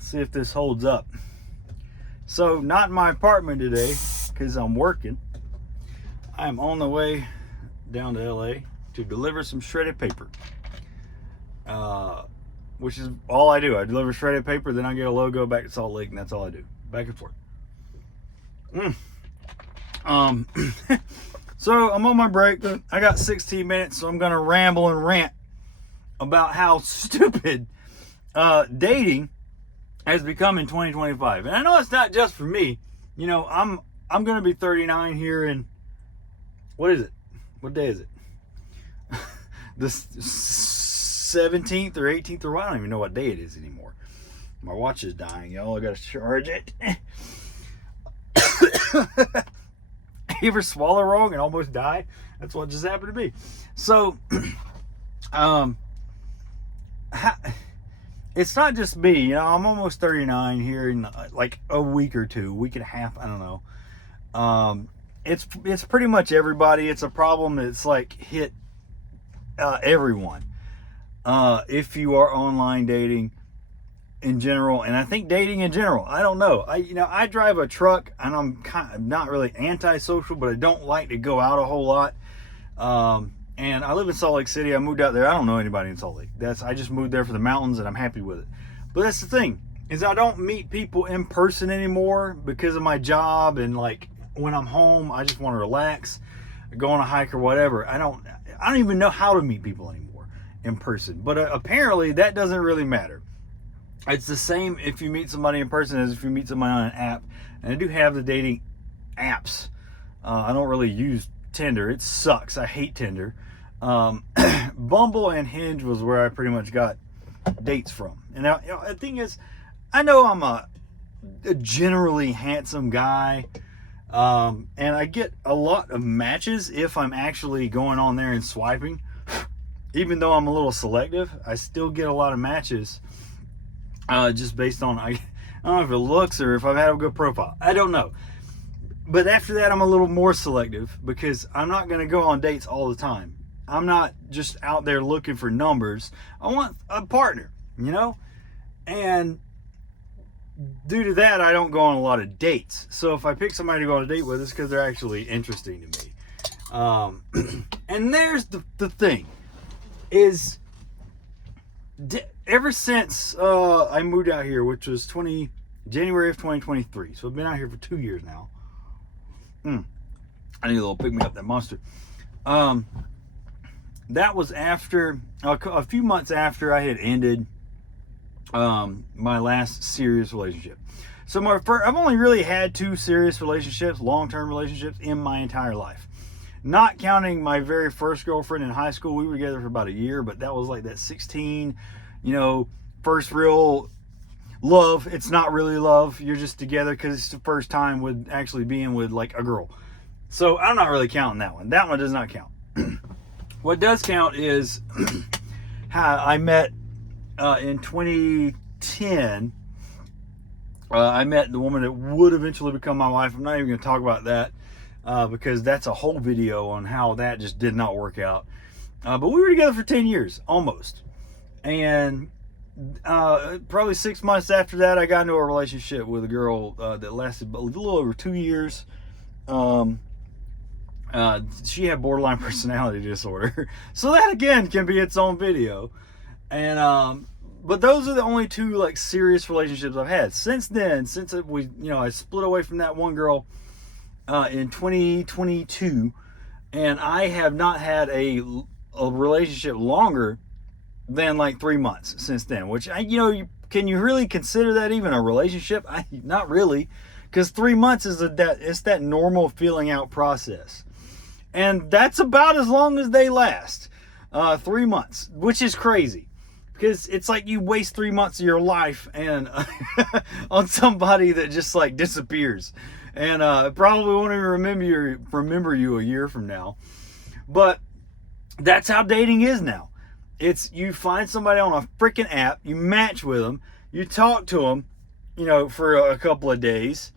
See if this holds up. So, not in my apartment today because I'm working. I'm on the way down to LA to deliver some shredded paper, which is all I do. I deliver shredded paper, then I get a logo back to Salt Lake, and that's all I do, back and forth. So I'm on my break. I got 16 minutes, so I'm gonna ramble and rant about how stupid dating has become in 2025. And I know it's not just for me. You know, I'm gonna be 39 here in, what is it? What day is it? The 17th or 18th or what? I don't even know what day it is anymore. My watch is dying, y'all. I gotta charge it. You ever swallow wrong and almost die? That's what just happened to me. So, it's not just me. You know, I'm almost 39 here in like a week or two, week and a half. I don't know. It's pretty much everybody. It's a problem that's like hit everyone. If you are online dating in general, and I think dating in general, I don't know. I drive a truck, and I'm kind of not really antisocial, but I don't like to go out a whole lot. And I live in Salt Lake City. I moved out there. I don't know anybody in Salt Lake. I just moved there for the mountains, and I'm happy with it. But that's the thing, is I don't meet people in person anymore because of my job, and like when I'm home, I just want to relax, go on a hike or whatever. I don't even know how to meet people anymore in person. But apparently that doesn't really matter. It's the same if you meet somebody in person as if you meet somebody on an app. And I do have the dating apps. I don't really use Tinder. It sucks. I hate Tinder. Bumble and Hinge was where I pretty much got dates from. And now, the thing is, I know I'm a generally handsome guy. And I get a lot of matches if I'm actually going on there and swiping. Even though I'm a little selective, I still get a lot of matches. Just based on, I don't know if it looks or if I've had a good profile. I don't know. But after that, I'm a little more selective because I'm not going to go on dates all the time. I'm not just out there looking for numbers. I want a partner, you know? And due to that, I don't go on a lot of dates. So if I pick somebody to go on a date with, it's because they're actually interesting to me. And there's the thing, is ever since I moved out here, which was January of 2023, so I've been out here for 2 years now. I need a little pick me up, that monster. That was after a few months after I had ended my last serious relationship. So I've only really had 2 serious relationships, long-term relationships in my entire life. Not counting my very first girlfriend in high school. We were together for about a year, but that was like that 16, first real love. It's not really love. You're just together because it's the first time with actually being with like a girl. So I'm not really counting that one. That one does not count. What does count is how I met in 2010. I met the woman that would eventually become my wife. I'm not even going to talk about that because that's a whole video on how that just did not work out. But we were together for 10 years, almost. And probably 6 months after that, I got into a relationship with a girl that lasted a little over 2 years. She had borderline personality disorder. So that again can be its own video. And but those are the only 2 like serious relationships I've had. Since then, I split away from that one girl in 2022, and I have not had a relationship longer than like 3 months since then, which can you really consider that even a relationship? Not really, because 3 months is it's that normal feeling out process. And that's about as long as they last. 3 months, which is crazy. Because it's like you waste 3 months of your life and on somebody that just like disappears. And probably won't even remember you a year from now. But that's how dating is now. It's you find somebody on a freaking app, you match with them, you talk to them, for a couple of days,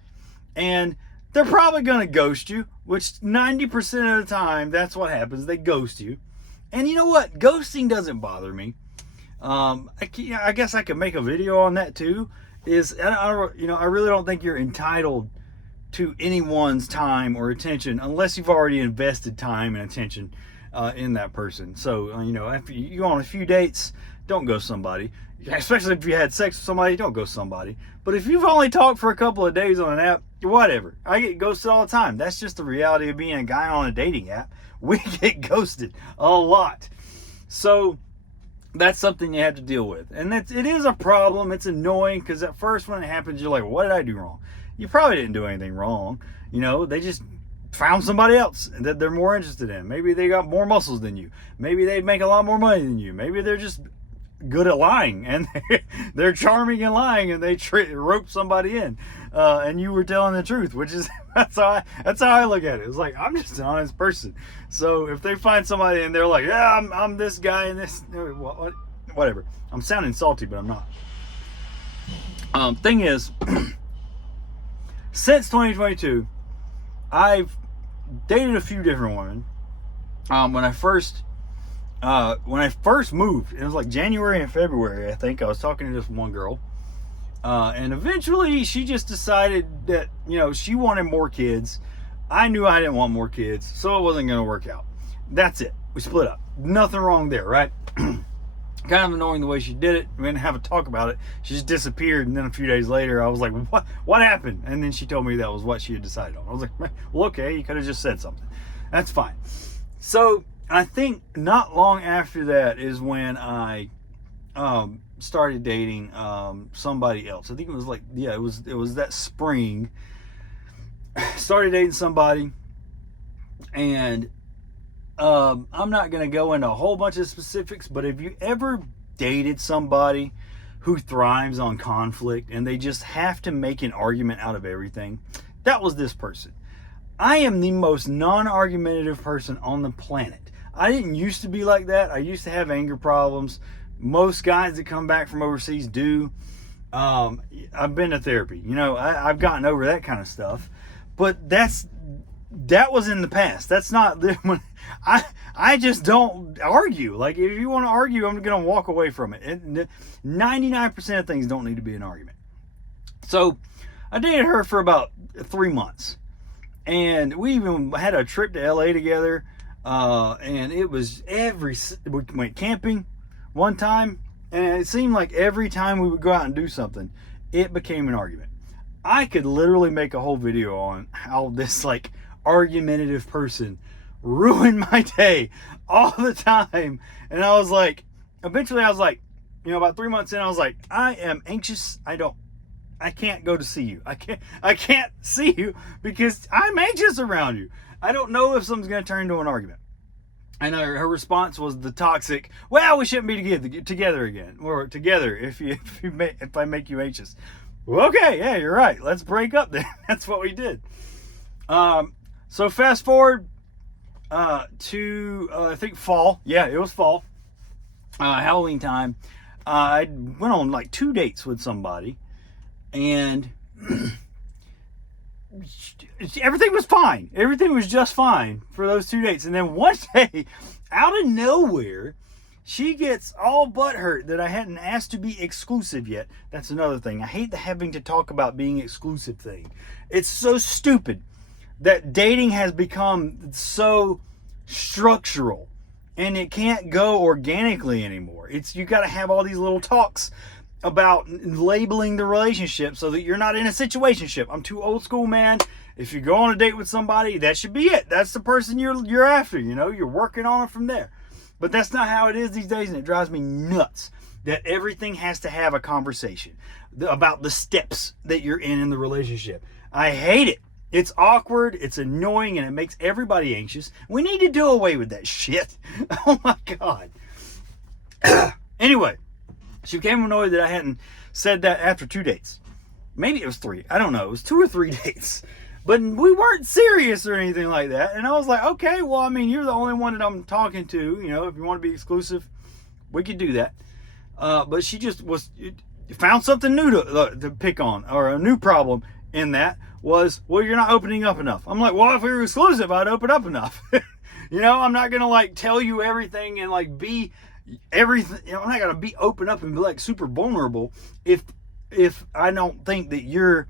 and they're probably going to ghost you, which 90% of the time, that's what happens. They ghost you. And you know what? Ghosting doesn't bother me. I guess I could make a video on that too. is, I really don't think you're entitled to anyone's time or attention unless you've already invested time and attention in that person. So, if you go on a few dates, don't go somebody. Especially if you had sex with somebody, don't go somebody. But if you've only talked for a couple of days on an app, whatever. I get ghosted all the time. That's just the reality of being a guy on a dating app. We get ghosted a lot. So that's something you have to deal with. And it is a problem. It's annoying because at first when it happens, you're like, what did I do wrong? You probably didn't do anything wrong. They just found somebody else that they're more interested in. Maybe they got more muscles than you. Maybe they make a lot more money than you. Maybe they're just good at lying and they're charming and lying and they rope somebody in and you were telling the truth, which is that's how I look at it. It's like, I'm just an honest person. So if they find somebody and they're like, yeah, I'm this guy and this, whatever. I'm sounding salty, but I'm not. Thing is, since 2022, I've dated a few different women. When I first moved, it was like January and February, I think, I was talking to this one girl. And eventually she just decided that, she wanted more kids. I knew I didn't want more kids, so it wasn't going to work out. That's it. We split up. Nothing wrong there, right? Kind of annoying the way she did it. We didn't have a talk about it. She just disappeared, and then a few days later, I was like, what happened? And then she told me that was what she had decided on. I was like, well, okay, you could have just said something. That's fine. So I think not long after that is when I started dating somebody else. I think it was it was that spring. Started dating somebody, and I'm not going to go into a whole bunch of specifics, but if you ever dated somebody who thrives on conflict and they just have to make an argument out of everything, that was this person. I am the most non-argumentative person on the planet. I didn't used to be like that. I used to have anger problems. Most guys that come back from overseas do. I've been to therapy. I've gotten over that kind of stuff. But that was in the past. That's not I just don't argue. Like, if you want to argue, I'm going to walk away from it. 99% of things don't need to be an argument. So I dated her for about 3 months. And we even had a trip to LA together. And it was we went camping one time, and it seemed like every time we would go out and do something, it became an argument. I could literally make a whole video on how this argumentative person ruined my day all the time. And eventually I was like, about 3 months in, I was like, I am anxious. I can't go to see you. I can't see you because I'm anxious around you. I don't know if something's going to turn into an argument. And her response was the toxic, well, we shouldn't be together again, or together if I make you anxious. Well, okay, yeah, you're right. Let's break up then. That's what we did. So fast forward to I think fall. Yeah, it was fall. Halloween time. I went on 2 dates with somebody, and everything was fine. Everything was just fine for those 2 dates. And then one day, out of nowhere, she gets all butthurt that I hadn't asked to be exclusive yet. That's another thing. I hate the having to talk about being exclusive thing. It's so stupid that dating has become so structural and it can't go organically anymore. You got to have all these little talks about labeling the relationship so that you're not in a situationship. I'm too old school, man. If you go on a date with somebody, that should be it. That's the person you're after, you're working on it from there. But that's not how it is these days, and it drives me nuts that everything has to have a conversation about the steps that you're in the relationship. I hate it. It's awkward, it's annoying, and it makes everybody anxious. We need to do away with that shit. Oh my God. Anyway, she became annoyed that I hadn't said that after 2 dates. Maybe it was 3. I don't know. It was 2 or 3 dates. But we weren't serious or anything like that. And I was like, okay, well, I mean, you're the only one that I'm talking to. If you want to be exclusive, we could do that. But she just found something new to pick on, or a new problem in that was, well, you're not opening up enough. I'm like, well, if we were exclusive, I'd open up enough. I'm not going to tell you everything and be everything. I'm not going to be open up and be super vulnerable if if I don't think that you're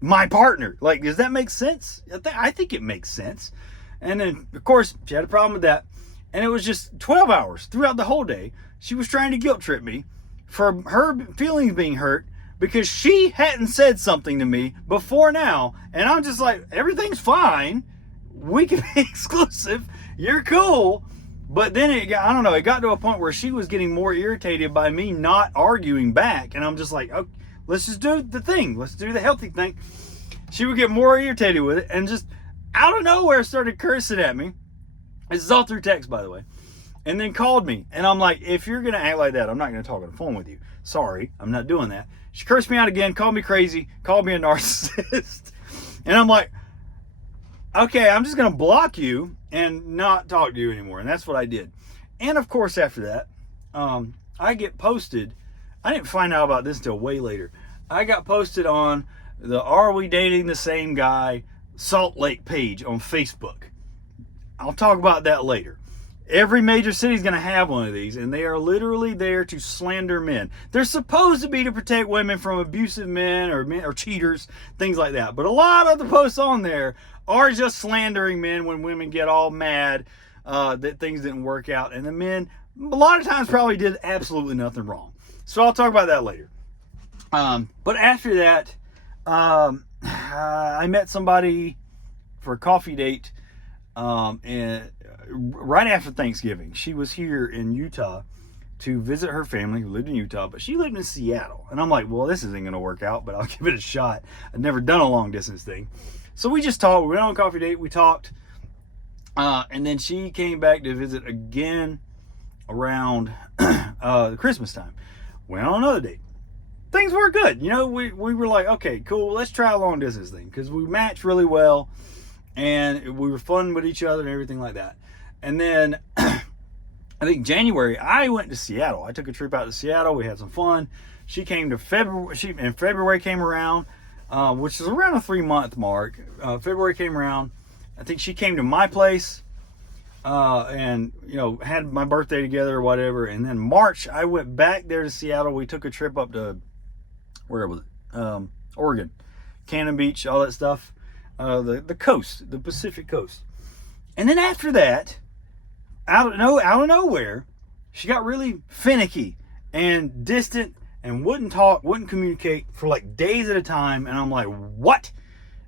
my partner? Like, does that make sense? I think it makes sense. And then, of course, she had a problem with that. And it was just 12 hours throughout the whole day. She was trying to guilt trip me for her feelings being hurt because she hadn't said something to me before now. And I'm just like, everything's fine. We can be exclusive. You're cool. But then it got to a point where she was getting more irritated by me not arguing back. And I'm just like, okay, let's just do the thing. Let's do the healthy thing. She would get more irritated with it and just out of nowhere started cursing at me. This is all through text, by the way. And then called me. And I'm like, if you're going to act like that, I'm not going to talk on the phone with you. Sorry, I'm not doing that. She cursed me out again, called me crazy, called me a narcissist. And I'm like, okay, I'm just going to block you and not talk to you anymore. And that's what I did. And of course, after that, I get posted. I didn't find out about this until way later. I got posted on the Are We Dating the Same Guy Salt Lake page on Facebook. I'll talk about that later. Every major city is going to have one of these, and they are literally there to slander men. They're supposed to be to protect women from abusive men or cheaters, things like that. But a lot of the posts on there are just slandering men when women get all mad that things didn't work out. And the men, a lot of times, probably did absolutely nothing wrong. So I'll talk about that later. But after that, I met somebody for a coffee date and right after Thanksgiving. She was here in Utah to visit her family who lived in Utah, but she lived in Seattle. And I'm like, well, this isn't going to work out, but I'll give it a shot. I've never done a long distance thing. So we just talked. We went on a coffee date. We talked. And then she came back to visit again around the Christmas time. Went on another date. Things were good. You know, we were like, okay, cool. Let's try a long distance thing because we matched really well. And we were fun with each other and everything like that. And then I think January, I went to Seattle. I took a trip out to Seattle. We had some fun. She came to February. And February came around, which is around a 3-month mark. February came around. I think she came to my place and, you know, had my birthday together or whatever. And then March, I went back there to Seattle. We took a trip up to, where was it? Oregon, Cannon Beach, all that stuff. The coast, the Pacific coast. And then after that, out of nowhere, she got really finicky and distant and wouldn't talk, wouldn't communicate for like days at a time. And I'm like, what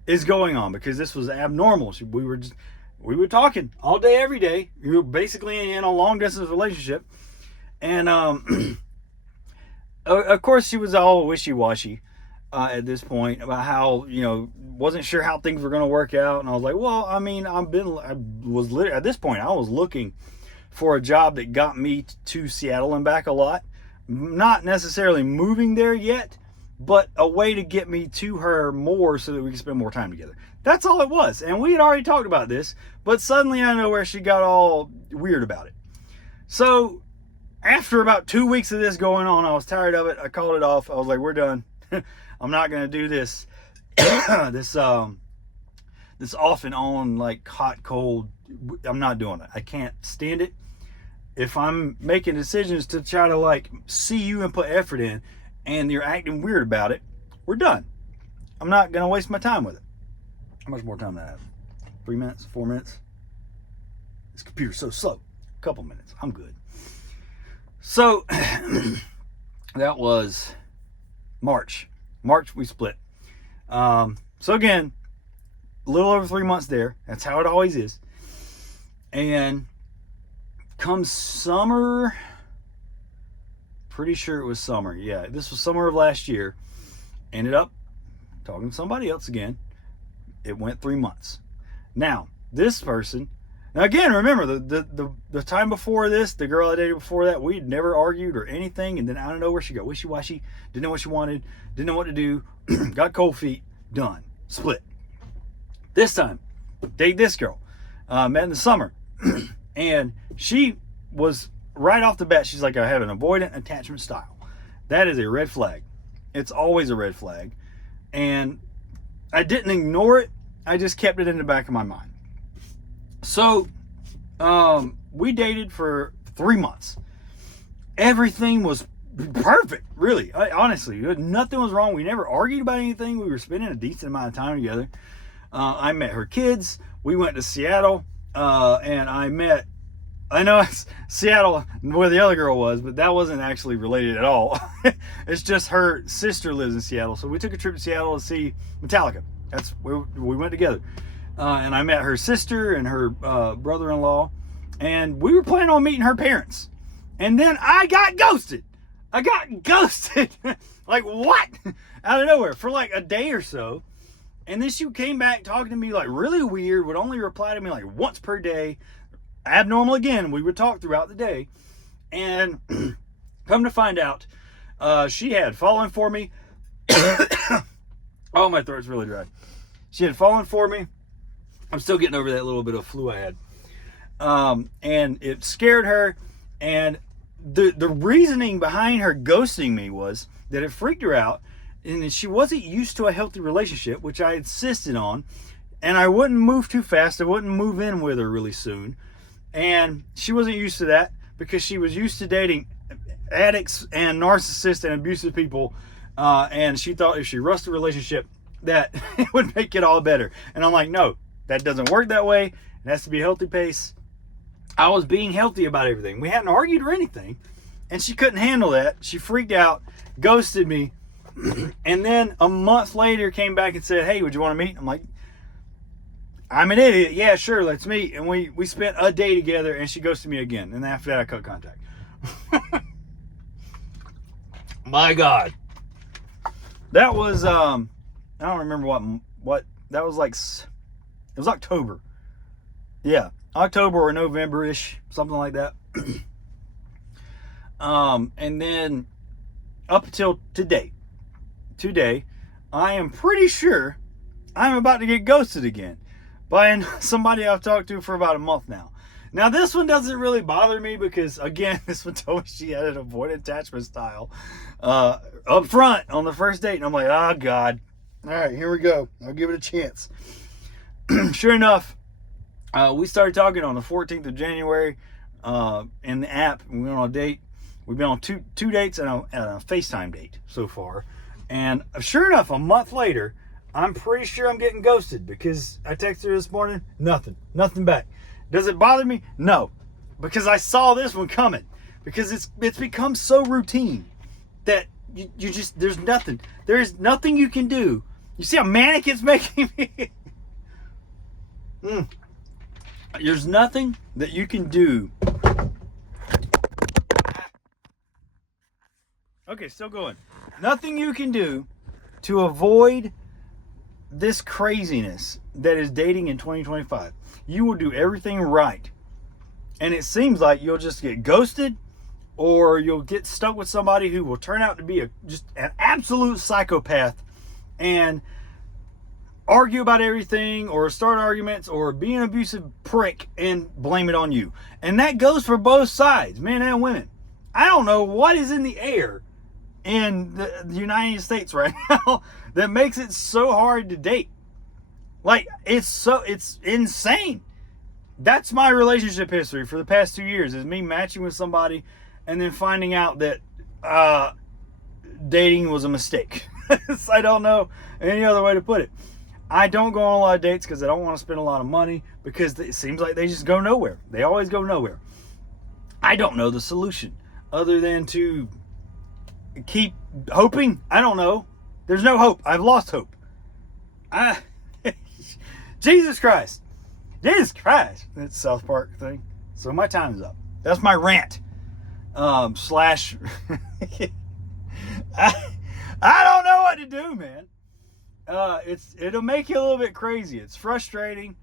is going on? Because this was abnormal. We were talking all day, every day. We were basically in a long distance relationship. And of course, she was all wishy-washy at this point about how, you know, wasn't sure how things were going to work out. And I was like, well, I mean, at this point, I was looking for a job that got me to Seattle and back a lot. Not necessarily moving there yet, but a way to get me to her more so that we could spend more time together. That's all it was. And we had already talked about this, but suddenly I know where she got all weird about it. So after about 2 weeks of this going on, I was tired of it. I called it off. I was like, we're done. I'm not going to do this. this off and on, like hot, cold. I'm not doing it. I can't stand it. If I'm making decisions to try to like see you and put effort in and you're acting weird about it, we're done. I'm not going to waste my time with it. How much more time do I have? 3 minutes? 4 minutes? This computer's so slow. A couple minutes. I'm good. So that was March. March we split. So again, a little over 3 months there. That's how it always is. And come summer, pretty sure it was summer. Yeah, this was summer of last year. Ended up talking to somebody else again. It went 3 months. Now, this person, now again, remember the time before this, the girl I dated before that, we'd never argued or anything. And then out of nowhere, she got wishy-washy, didn't know what she wanted, didn't know what to do, got cold feet, done, split. This time, date this girl, met in the summer. And she was right off the bat, she's like, I have an avoidant attachment style. That is a red flag. It's always a red flag. And I didn't ignore it. I just kept it in the back of my mind. So we dated for 3 months. Everything was perfect, really. Honestly, nothing was wrong. We never argued about anything. We were spending a decent amount of time together. I met her kids. We went to Seattle, and I know it's Seattle where the other girl was, but that wasn't actually related at all. It's just her sister lives in Seattle. So we took a trip to Seattle to see Metallica. That's where we went together. And I met her sister and her brother-in-law. And we were planning on meeting her parents. And then I got ghosted. Like, what? Out of nowhere for like a day or so. And then she came back talking to me like really weird, would only reply to me like once per day. Abnormal again. We would talk throughout the day. And come to find out, she had fallen for me. Oh, my throat's really dry. She had fallen for me. I'm still getting over that little bit of flu I had. And it scared her. And the reasoning behind her ghosting me was that it freaked her out. And she wasn't used to a healthy relationship, which I insisted on. And I wouldn't move too fast. I wouldn't move in with her really soon. And she wasn't used to that because she was used to dating addicts and narcissists and abusive people. And she thought if she rushed a relationship, that it would make it all better. And I'm like, no, that doesn't work that way. It has to be a healthy pace. I was being healthy about everything. We hadn't argued or anything. And she couldn't handle that. She freaked out, ghosted me. And then a month later came back and said, hey, would you want to meet? I'm like, I'm an idiot. Yeah, sure, let's meet. And we spent a day together and she ghosted me again. And after that, I cut contact. My God. That was, I don't remember what, that was like, it was October. Yeah, October or November-ish, something like that. And then up until today, I am pretty sure I'm about to get ghosted again by somebody I've talked to for about a month now. Now, this one doesn't really bother me because, again, this one told me she had an avoidant attachment style up front on the first date. And I'm like, oh, God. All right, here we go. I'll give it a chance. Sure enough, we started talking on the 14th of January in the app. We went on a date. We've been on two dates and a FaceTime date so far. And sure enough, a month later, I'm pretty sure I'm getting ghosted because I texted her this morning. Nothing back. Does it bother me? No, because I saw this one coming. Because it's become so routine that you just there is nothing you can do. You see how manic it's making me? There's nothing that you can do. Okay, still going. Nothing you can do to avoid this craziness that is dating in 2025. You will do everything right. And it seems like you'll just get ghosted or you'll get stuck with somebody who will turn out to be just an absolute psychopath and argue about everything or start arguments or be an abusive prick and blame it on you. And that goes for both sides, men and women. I don't know what is in the air in the United States right now that makes it so hard to date. Like, it's insane. That's my relationship history for the past 2 years, is me matching with somebody and then finding out that dating was a mistake. I don't know any other way to put it. I don't go on a lot of dates because I don't want to spend a lot of money because it seems like they just go nowhere. They always go nowhere. I don't know the solution other than to keep hoping. I don't know. There's no hope. I've lost hope. Jesus Christ. Jesus Christ. That's South Park thing. So my time is up. That's my rant. Slash. I don't know what to do, man. It'll make you a little bit crazy. It's frustrating.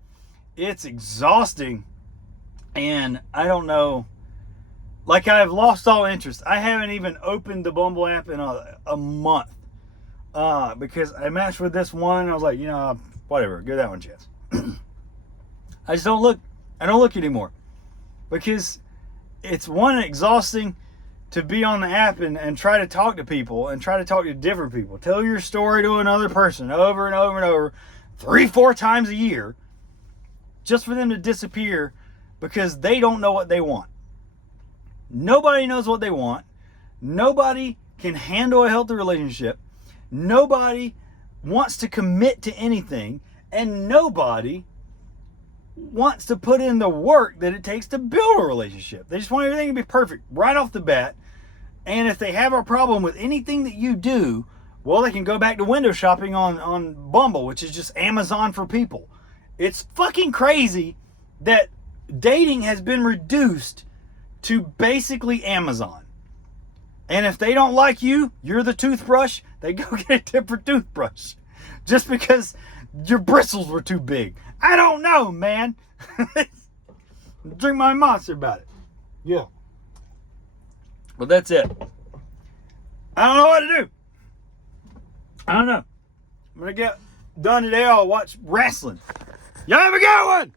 It's exhausting. And I don't know. Like, I've lost all interest. I haven't even opened the Bumble app in a month. Because I matched with this one. And I was like, whatever. Give that one a chance. I just don't look. I don't look anymore. Because it's exhausting to be on the app and try to talk to people and try to talk to different people. Tell your story to another person over and over and over 3-4 times a year just for them to disappear because they don't know what they want. Nobody knows what they want. Nobody can handle a healthy relationship. Nobody wants to commit to anything, and nobody wants to put in the work that it takes to build a relationship. They just want everything to be perfect right off the bat. And if they have a problem with anything that you do, well, they can go back to window shopping on Bumble, which is just Amazon for people. It's fucking crazy that dating has been reduced to basically Amazon. And if they don't like you, you're the toothbrush, they go get a different toothbrush. Just because your bristles were too big. I don't know, man. Drink my monster about it. Yeah. But that's it. I don't know what to do. I don't know. I'm going to get done today. I'll watch wrestling. Y'all have a good one.